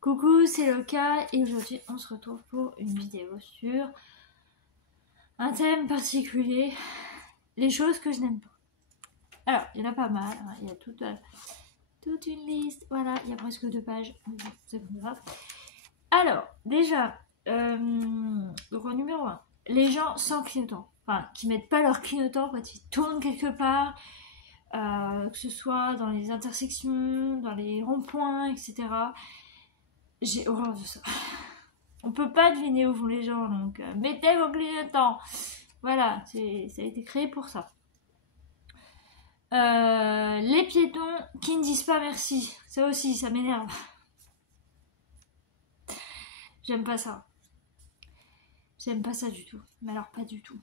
Coucou, c'est Loka et aujourd'hui on se retrouve pour une vidéo sur un thème particulier, les choses que je n'aime pas. Alors, il y en a pas mal, hein, il y a toute une liste, voilà, il y a presque 2 pages, c'est pas grave. Alors, déjà, donc en numéro 1, les gens sans clignotant, enfin, qui mettent pas leur clignotant quand ils tournent quelque part, que ce soit dans les intersections, dans les ronds-points, etc. J'ai horreur de ça. On peut pas deviner où vont les gens, donc mettez vos clignotants. Voilà, ça a été créé pour ça. Les piétons qui ne disent pas merci, ça aussi, ça m'énerve. J'aime pas ça. J'aime pas ça du tout. Mais alors pas du tout.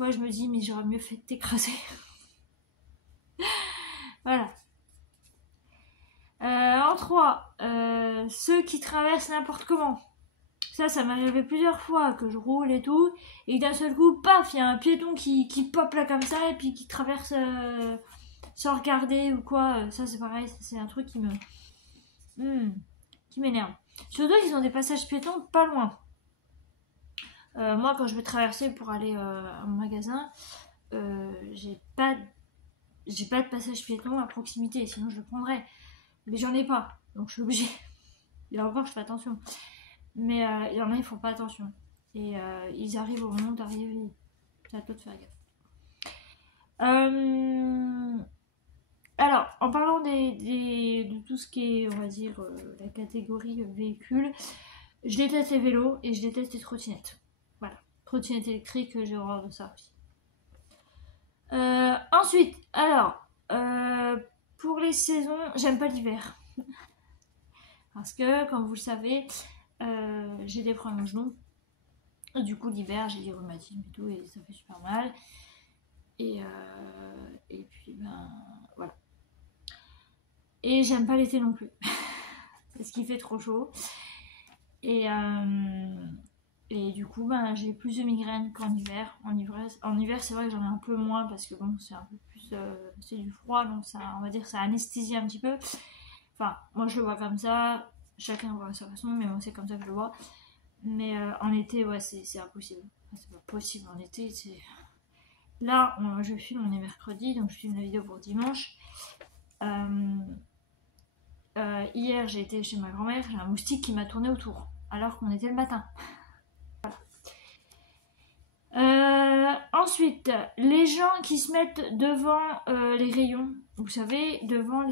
Moi je me dis, mais j'aurais mieux fait de t'écraser. Voilà. En 3, ceux qui traversent n'importe comment. Ça m'est arrivé plusieurs fois que je roule et tout, et d'un seul coup, paf, il y a un piéton qui pop là comme ça, et puis qui traverse sans regarder ou quoi. Ça c'est pareil, c'est un truc qui m'énerve. Surtout qu'ils ont des passages piétons pas loin. Moi quand je vais traverser pour aller à mon magasin, j'ai pas de passage piéton à proximité, sinon je le prendrais. Mais j'en ai pas, donc je suis obligée. Et là encore, je fais attention. Mais il y en a, ils font pas attention. Et ils arrivent au moment d'arriver. C'est à toi de faire gaffe. Alors, en parlant de tout ce qui est, on va dire, la catégorie véhicule, je déteste les vélos et je déteste les trottinettes. Voilà. Trottinettes électriques, j'ai horreur de ça aussi. Ensuite, alors, pour les saisons, j'aime pas l'hiver. Parce que, comme vous le savez, j'ai des problèmes au genou. Du coup, l'hiver, j'ai des rhumatismes et tout, et ça fait super mal. Et puis, ben, voilà. Et j'aime pas l'été non plus. Parce qu'il fait trop chaud. Et du coup, ben, j'ai plus de migraines qu'en hiver. En hiver, c'est vrai que j'en ai un peu moins, parce que bon, c'est un peu plus... c'est du froid, donc ça, on va dire, ça anesthésie un petit peu. Enfin, moi, je le vois comme ça. Chacun voit à sa façon, mais moi, c'est comme ça que je le vois. Mais en été, ouais, c'est impossible. C'est pas possible en été. Là, je filme, on est mercredi, donc je filme la vidéo pour dimanche. Hier, j'ai été chez ma grand-mère, j'ai un moustique qui m'a tourné autour, alors qu'on était le matin. Voilà. Ensuite, les gens qui se mettent devant les rayons, vous savez, devant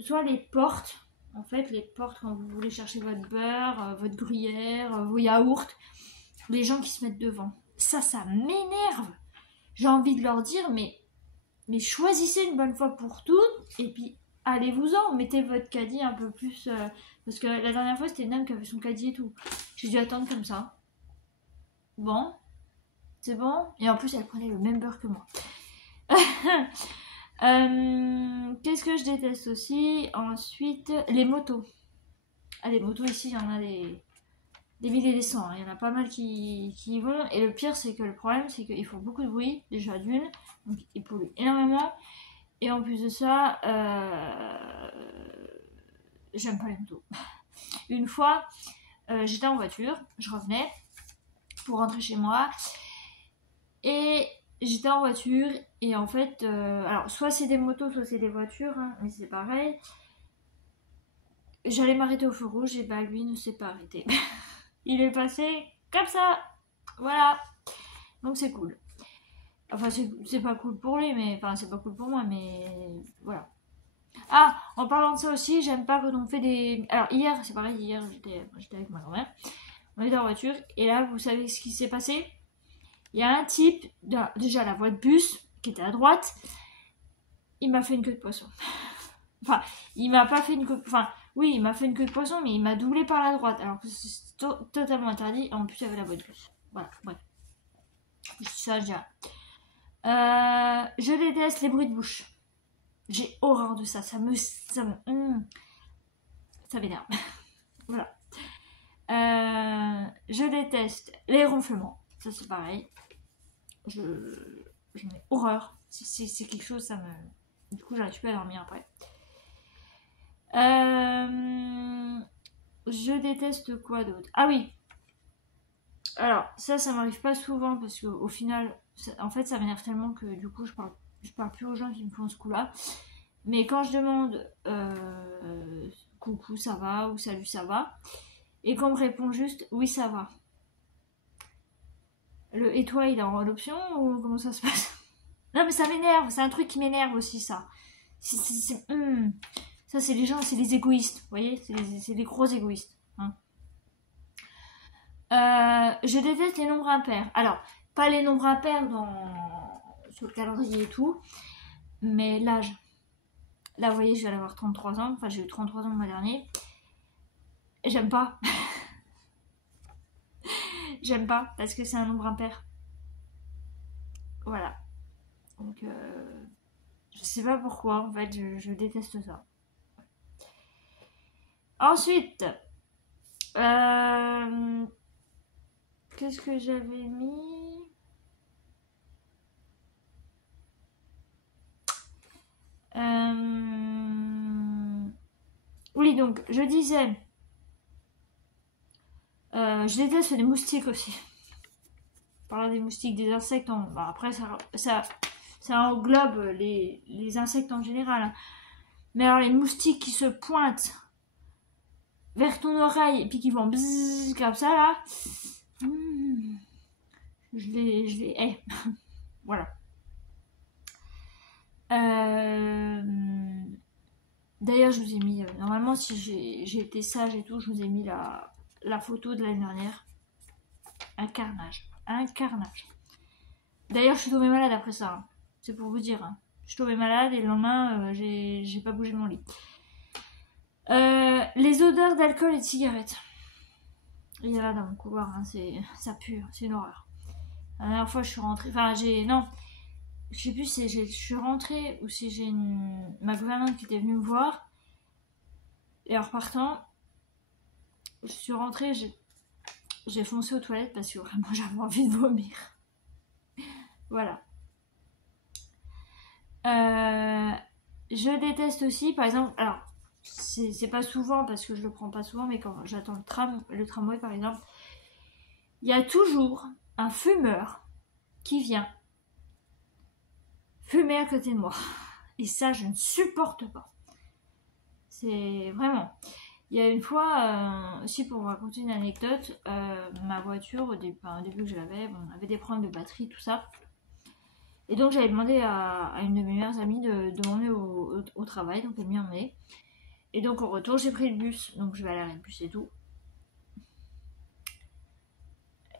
soit les portes. En fait, les portes quand vous voulez chercher votre beurre, votre gruyère, vos yaourts, les gens qui se mettent devant. Ça m'énerve. J'ai envie de leur dire, mais choisissez une bonne fois pour toutes, et puis allez-vous-en, mettez votre caddie un peu plus... parce que la dernière fois, c'était une dame qui avait son caddie et tout. J'ai dû attendre comme ça. Bon, c'est bon. Et en plus, elle prenait le même beurre que moi. Qu'est-ce que je déteste aussi? Ensuite, les motos. Ah, les motos ici, il y en a des milliers et des cents. Il y en a pas mal qui y vont. Et le pire, c'est que le problème, c'est qu'ils font beaucoup de bruit, déjà d'une. Donc, ils polluent énormément. Et en plus de ça, j'aime pas les motos. Une fois, j'étais en voiture, je revenais pour rentrer chez moi. Et j'étais en voiture et en fait, alors soit c'est des motos, soit c'est des voitures, hein, mais c'est pareil. J'allais m'arrêter au feu rouge et bah lui ne s'est pas arrêté. Il est passé comme ça, voilà. Donc c'est cool. Enfin c'est pas cool pour lui, mais enfin c'est pas cool pour moi, mais voilà. Ah, en parlant de ça aussi, j'aime pas quand on fait des... Alors hier, c'est pareil, hier j'étais avec ma grand-mère, on était en voiture et là vous savez ce qui s'est passé? Il y a un type, déjà la voie de bus, qui était à droite, il m'a fait une queue de poisson. Enfin, il m'a pas fait une queue... Enfin, oui, il m'a fait une queue de poisson, mais il m'a doublé par la droite, alors que c'est totalement interdit, et en plus il y avait la voie de bus. Voilà, bref. Je dis ça, je dirais. Je déteste les bruits de bouche. J'ai horreur de ça, ça m'énerve. Voilà. Je déteste les ronflements, ça c'est pareil. J'en ai horreur. C'est quelque chose, ça me... Du coup, j'arrive plus à dormir après. je déteste quoi d'autre? Ah oui. Alors, ça m'arrive pas souvent parce qu'au final, en fait, ça m'énerve tellement que du coup, je parle plus aux gens qui me font ce coup-là. Mais quand je demande coucou, ça va ou salut, ça va, et qu'on me répond juste oui, ça va. Le et toi, il est en option ou comment ça se passe? Non, mais ça m'énerve, c'est un truc qui m'énerve aussi, ça. Ça, c'est les gens, c'est les égoïstes, vous voyez? C'est les gros égoïstes. Hein. Je déteste les nombres impairs. Alors, pas les nombres impairs sur le calendrier et tout, mais l'âge. Là, vous voyez, je vais avoir 33 ans. Enfin, j'ai eu 33 ans le mois dernier. J'aime pas. J'aime pas, parce que c'est un nombre impair. Voilà. Donc, je sais pas pourquoi, en fait, je déteste ça. Ensuite, qu'est-ce que j'avais mis? Oui, donc, je disais, je déteste les moustiques aussi. Parlant des moustiques, des insectes, après, ça englobe les insectes en général. Mais alors, les moustiques qui se pointent vers ton oreille et puis qui vont bzzz comme ça, là, je les hais. Voilà. D'ailleurs, je vous ai mis, normalement, si j'ai été sage et tout, je vous ai mis la photo de l'année dernière. Un carnage. Un carnage. D'ailleurs, je suis tombée malade après ça. Hein. C'est pour vous dire. Hein. Je suis tombée malade et le lendemain, j'ai pas bougé de mon lit. Les odeurs d'alcool et de cigarettes. Il y a là dans mon couloir, hein, ça pue, c'est une horreur. La dernière fois, je suis rentrée. Enfin, non. Je sais plus si je suis rentrée ou si j'ai ma gouvernante qui était venue me voir. Et en repartant, je suis rentrée, j'ai foncé aux toilettes parce que vraiment j'avais envie de vomir. Voilà. Je déteste aussi, par exemple, alors c'est pas souvent parce que je le prends pas souvent, mais quand j'attends le tramway par exemple, il y a toujours un fumeur qui vient fumer à côté de moi. Et ça, je ne supporte pas. C'est vraiment. Il y a une fois, aussi pour vous raconter une anecdote, ma voiture, au début que je l'avais, on avait des problèmes de batterie, tout ça. Et donc j'avais demandé à une de mes meilleures amies de m'emmener au travail, donc elle m'y emmenait. Et donc au retour, j'ai pris le bus, donc je vais à l'arrêt de bus et tout.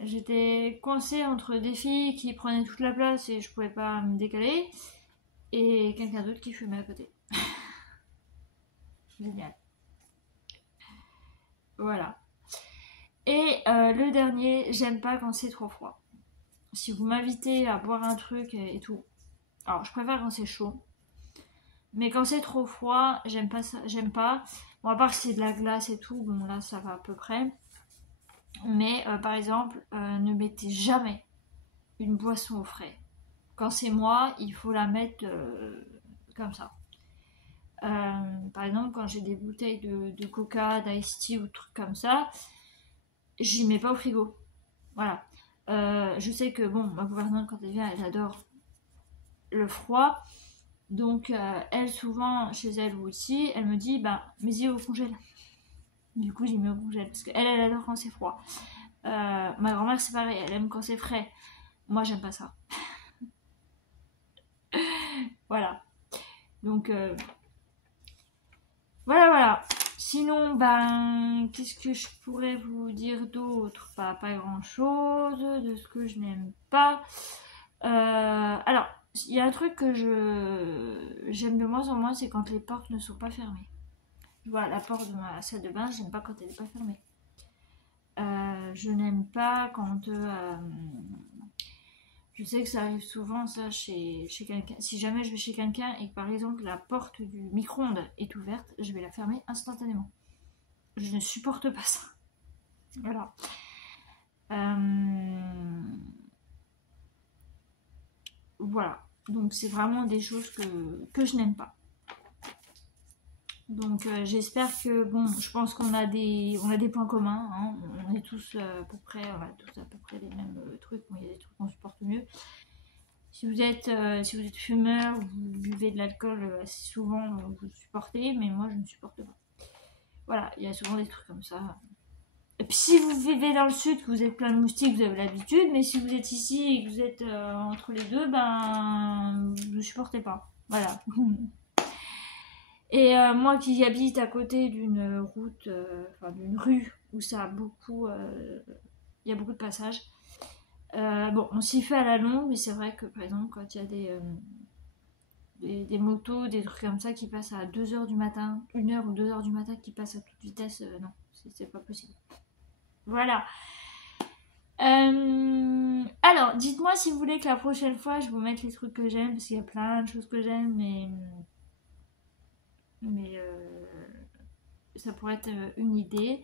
J'étais coincée entre des filles qui prenaient toute la place et je pouvais pas me décaler, et quelqu'un d'autre qui fumait à côté. Génial. Voilà. Et le dernier, j'aime pas quand c'est trop froid. Si vous m'invitez à boire un truc et tout, alors je préfère quand c'est chaud. Mais quand c'est trop froid, j'aime pas ça, j'aime pas. Bon, à part si c'est de la glace et tout, bon là ça va à peu près. Mais par exemple, ne mettez jamais une boisson au frais. Quand c'est moi, il faut la mettre comme ça. Par exemple, quand j'ai des bouteilles de coca, d'ice tea ou trucs comme ça, j'y mets pas au frigo. Voilà. Je sais que bon, ma gouvernante quand elle vient, elle adore le froid. Donc elle souvent chez elle ou ici, elle me dit bah mets-y au congèle. Du coup j'y mets au congèle parce qu'elle adore quand c'est froid. Ma grand-mère c'est pareil, elle aime quand c'est frais. Moi j'aime pas ça. Voilà. Donc voilà. Sinon ben qu'est-ce que je pourrais vous dire d'autre? Pas grand chose de ce que je n'aime pas. Alors il y a un truc que j'aime de moins en moins, c'est quand les portes ne sont pas fermées. Voilà, la porte de ma salle de bain, j'aime pas quand elle n'est pas fermée. Je n'aime pas quand... je sais que ça arrive souvent, ça, chez quelqu'un. Si jamais je vais chez quelqu'un et que, par exemple, la porte du micro-ondes est ouverte, je vais la fermer instantanément. Je ne supporte pas ça. Voilà. Voilà. Donc, c'est vraiment des choses que je n'aime pas. Donc j'espère que, bon, je pense qu'on a des points communs, hein. On est tous à peu près, on a tous à peu près les mêmes trucs, bon, il y a des trucs qu'on supporte mieux. Si vous êtes fumeur, vous buvez de l'alcool assez souvent, vous le supportez, mais moi je ne supporte pas. Voilà, il y a souvent des trucs comme ça. Et puis si vous vivez dans le sud, que vous êtes plein de moustiques, vous avez l'habitude, mais si vous êtes ici et que vous êtes entre les deux, ben vous ne supportez pas. Voilà. Et moi qui habite à côté d'une route, enfin d'une rue où ça a beaucoup, il y a beaucoup de passages. Bon, on s'y fait à la longue, mais c'est vrai que par exemple quand il y a des motos, des trucs comme ça qui passent à 2h du matin, 1h ou 2h du matin qui passent à toute vitesse, non, c'est pas possible. Voilà. Alors, dites-moi si vous voulez que la prochaine fois je vous mette les trucs que j'aime, parce qu'il y a plein de choses que j'aime, mais ça pourrait être une idée.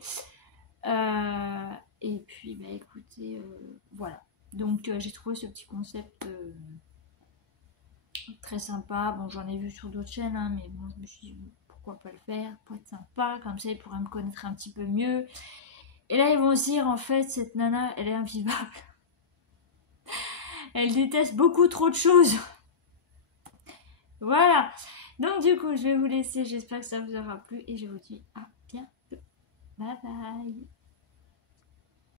Et puis, bah écoutez, voilà. Donc, j'ai trouvé ce petit concept très sympa. Bon, j'en ai vu sur d'autres chaînes, hein, mais bon, je me suis dit, pourquoi pas le faire pour être sympa, comme ça, ils pourraient me connaître un petit peu mieux. Et là, ils vont se dire, en fait, cette nana, elle est invivable. Elle déteste beaucoup trop de choses. Voilà. Donc, du coup, je vais vous laisser. J'espère que ça vous aura plu et je vous dis à bientôt. Bye bye.